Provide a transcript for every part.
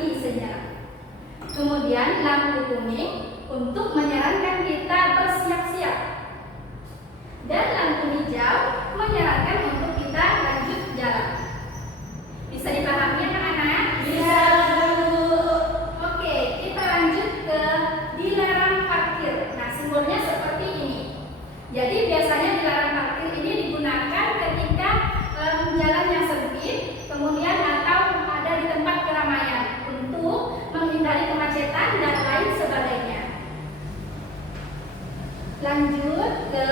berhenti sejenak. Kemudian lampu kuning untuk menyarankan kita bersiap-siap. Dan lampu hijau menyarankan untuk kita lanjut jalan. Bisa dipahami anak-anak? Bisa, Bu. Oke, kita lanjut ke dilarang parkir. Nah, simbolnya seperti ini. Jadi biasanya dilarang parkir ini digunakan ketika jalan yang sempit, kemudian atau ada di tempat keramaian untuk menghindari kemacetan dan lain sebagainya. Lanjut ke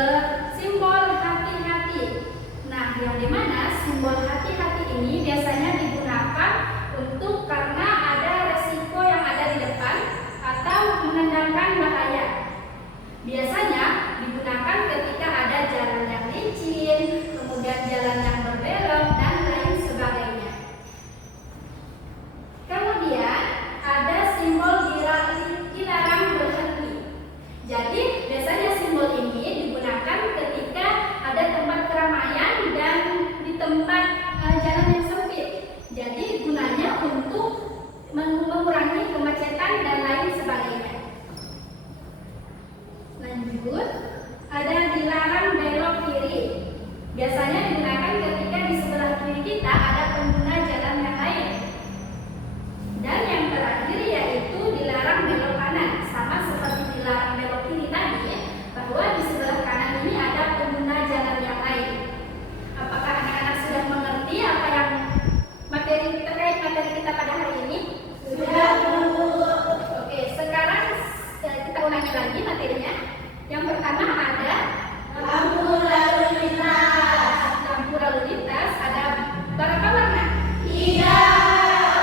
simbol hati-hati. Nah, yang dimana simbol hati-hati ini biasanya digunakan untuk karena ada resiko yang ada di depan atau menandakan bahaya. Biasanya digunakan ketika ada jalan yang licin, kemudian jalan yang berbelok dan lain sebagainya. Kemudian ada simbol dilarang berhenti. Jadi biasanya simbol ini digunakan ketika ada tempat keramaian dan di tempat jalan yang sempit. Jadi gunanya untuk mengurangi kemacetan dan lain sebagainya. Lanjut, ada dilarang belok kiri. Biasanya digunakan ketika di sebelah kiri kita ada pengguna jalan yang lain. Dan yang terakhir yaitu dilarang belok kanan. Sama seperti dilarang belok kiri tadi, bahwa di sebelah kanan ini ada pengguna jalan yang lain. Apakah anak-anak sudah mengerti apa yang terkait materi kita pada hari ini? Sudah, Bu. Oke, sekarang kita ulangi lagi materinya. Yang pertama ada Lampu lalu lintas. lampu lalu lintas, ada berapa warna? Hijau.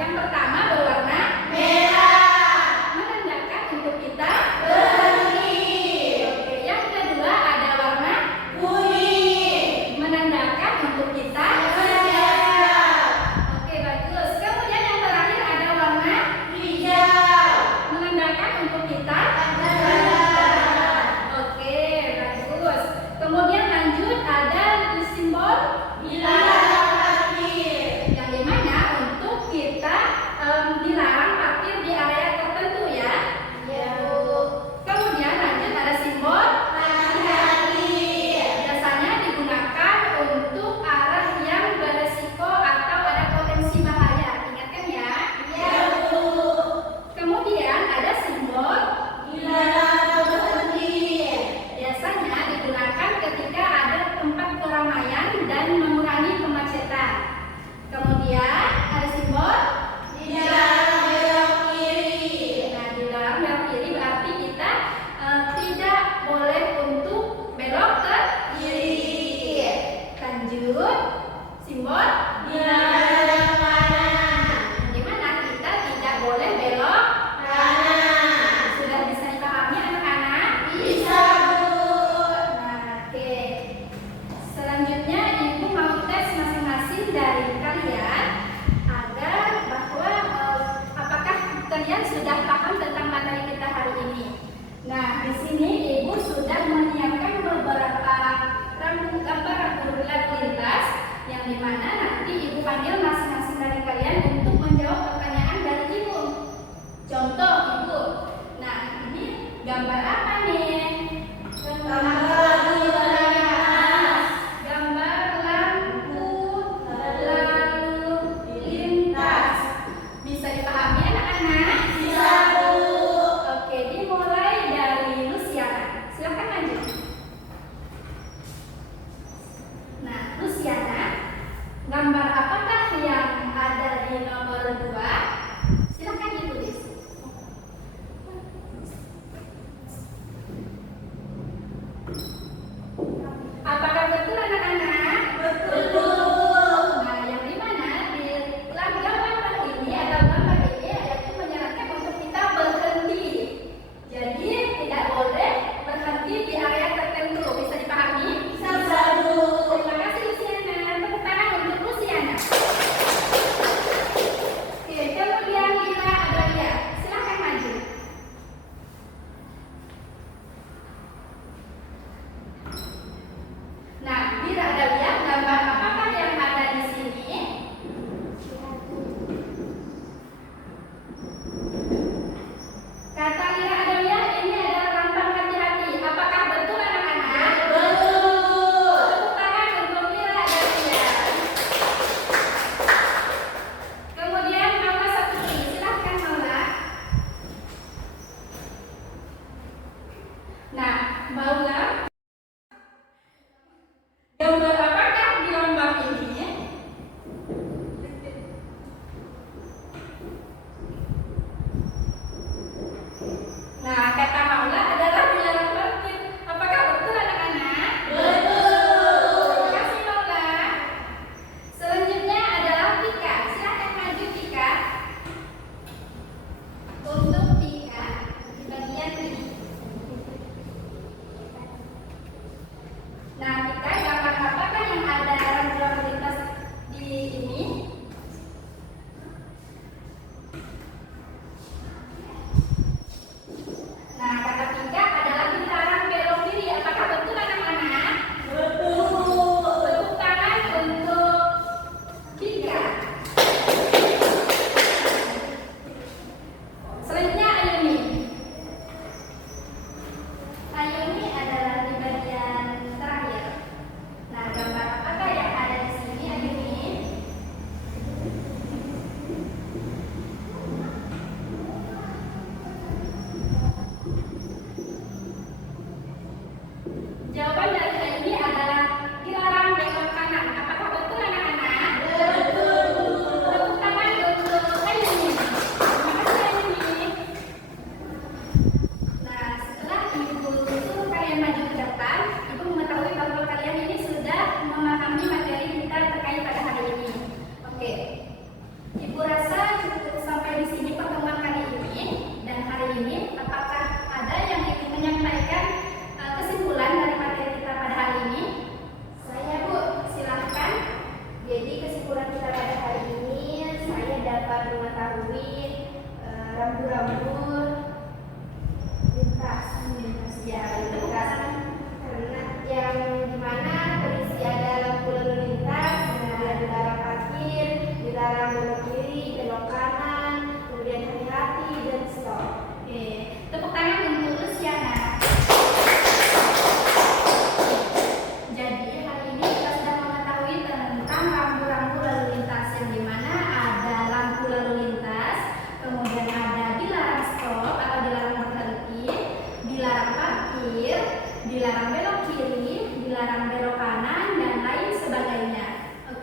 Yang pertama berwarna Merah. menandakan untuk kita Berhenti. Oke, yang kedua ada warna Kuning. menandakan untuk kita Bersiap. Oke, bagus. Kemudian yang terakhir ada warna Hijau. menandakan untuk kita Berjalan. Oke, bagus. Kemudian lanjut ada simbol Dilarang parkir. yang dimana untuk kita dilarang parkir di area tertentu ya. Ya, Bu. Kemudian lanjut ada simbol Hati-hati. biasanya digunakan untuk arah yang beresiko atau ada potensi bahaya. Ingatkan ya. Ya, Bu. Kemudian ada simbol Dilarang berhenti. biasanya digunakan ketika ada tempat keramaian dan mengurangi kemacetan. Kemudian ada simbol Dilarang belok kiri. Nah, dilarang belok kiri berarti kita tidak boleh untuk belok ke Kiri. lanjut simbol Dilarang kanan. gimana kita tidak boleh belok. Kanan. Sudah bisa dipahami anak-anak? Bisa, Bu. Nah, oke. Selanjutnya ibu mau tes masing-masing dari kalian agar bahwa apakah kalian sudah paham tentang materi kita hari ini. Nah, di sini ibu sudah menyiapkan beberapa gambar lalu lintas yang dimana nanti ibu panggil masing-masing dari kalian untuk menjawab pertanyaan dari ibu. Contoh ibu. Nah, ini gambar apa nih? Gambar lalu lintas. Gambar lampu lalu lintas. Bisa dipahami anak-anak? Bisa, Bu. Oke, dimulai dari Luciana. Silakan lanjut. Nah, Luciana, gambar apakah yang ada di nomor 2?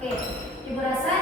Oke, Ibu rasa